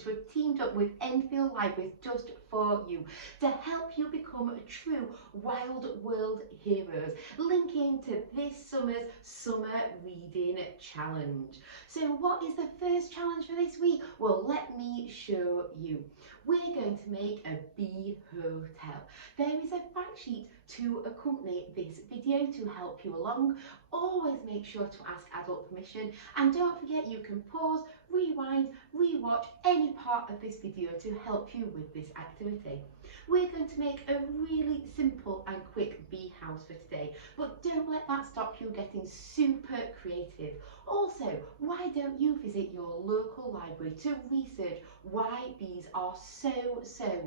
to have teamed up with Enfield Libraries just for you to help you become true wild world heroes, linking to this summer's Summer Reading Challenge. So what is the first challenge for this week? Well, let me show you. We're going to make a bee hotel. There is a fact sheet to accompany this video to help you along. Always make sure to ask adult permission, and don't forget you can pause, rewind, rewatch any part of this video to help you with this activity. We're going to make a really simple and quick bee house for today, but don't let that stop you getting super creative. Also, why don't you visit your local library to research why bees are so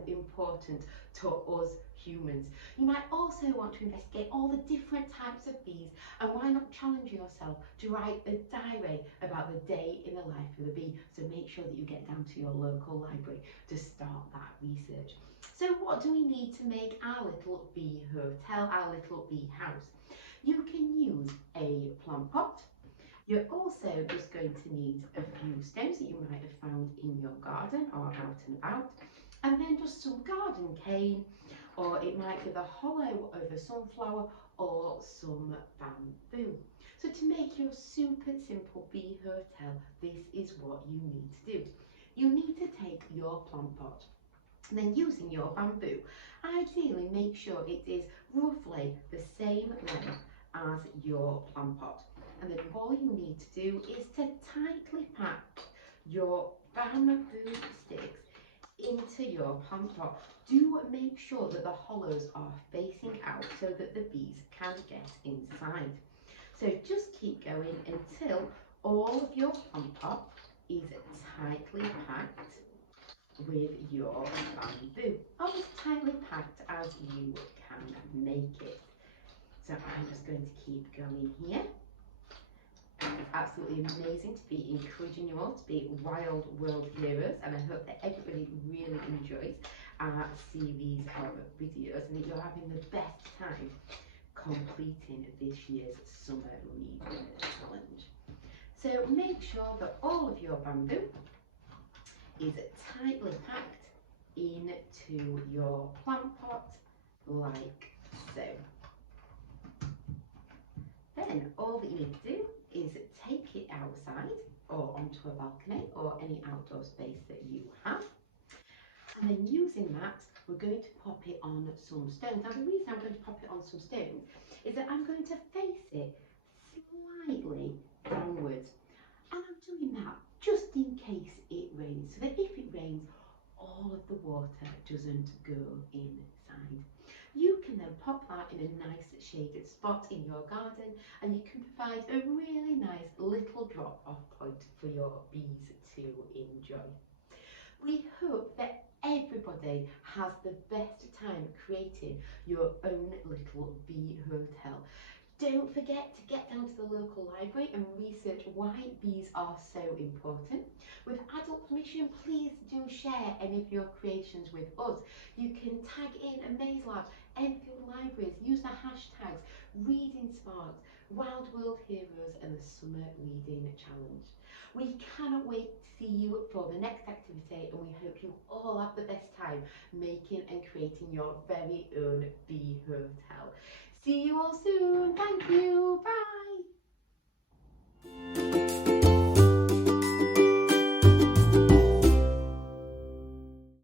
important to us humans. You might also want to investigate all the different types of bees, and why not challenge yourself to write a diary about the day in the life of the bee. So make sure that you get down to your local library to start that research. So what do we need to make our little bee hotel, our little bee house? You can use a plant pot. You're also just going to need a few stems that you might have found in your garden or out and about, and then just some garden cane, or it might be the hollow of a sunflower or some bamboo. So to make your super simple bee hotel, this is what you need to do. You need to take your plant pot, and then using your bamboo, ideally make sure it is roughly the same length as your plant pot. And then all you need to do is to tightly pack your bamboo sticks into your plant pot. Do make sure that the hollows are facing out so that the bees can get inside. So just keep going until all of your plant pot is tightly packed with your bamboo, or as tightly packed as you can make it. So I'm just going to keep going here. It's absolutely amazing to be encouraging you all to be wild world heroes, and I hope that everybody really enjoys our series of videos and that you're having the best time completing this year's Summer Reading Challenge. So make sure that all of your bamboo is tightly packed into your plant pot like so. Then all that you need to do is take it outside or onto a balcony or any outdoor space that you have. And then using that, we're going to pop it on some stones. Now the reason I'm going to pop it on some stones is that I'm going to face it slightly downwards. And I'm doing that just in case it rains, so that if it rains, all of the water doesn't go inside. You can then pop that in a nice shaded spot in your garden, and you can provide a really nice little drop-off point for your bees to enjoy. We hope that everybody has the best time creating your own little bee hotel. Don't forget to get down to the local library and research why bees are so important. With adult permission, please do share any of your creations with us. You can tag in Amazelab, Enfield Libraries, use the hashtags Reading Sparks, Wild World Heroes and the Summer Reading Challenge. We cannot wait to see you for the next activity, and we hope you all have the best time making and creating your very own bee hotel. See you all soon!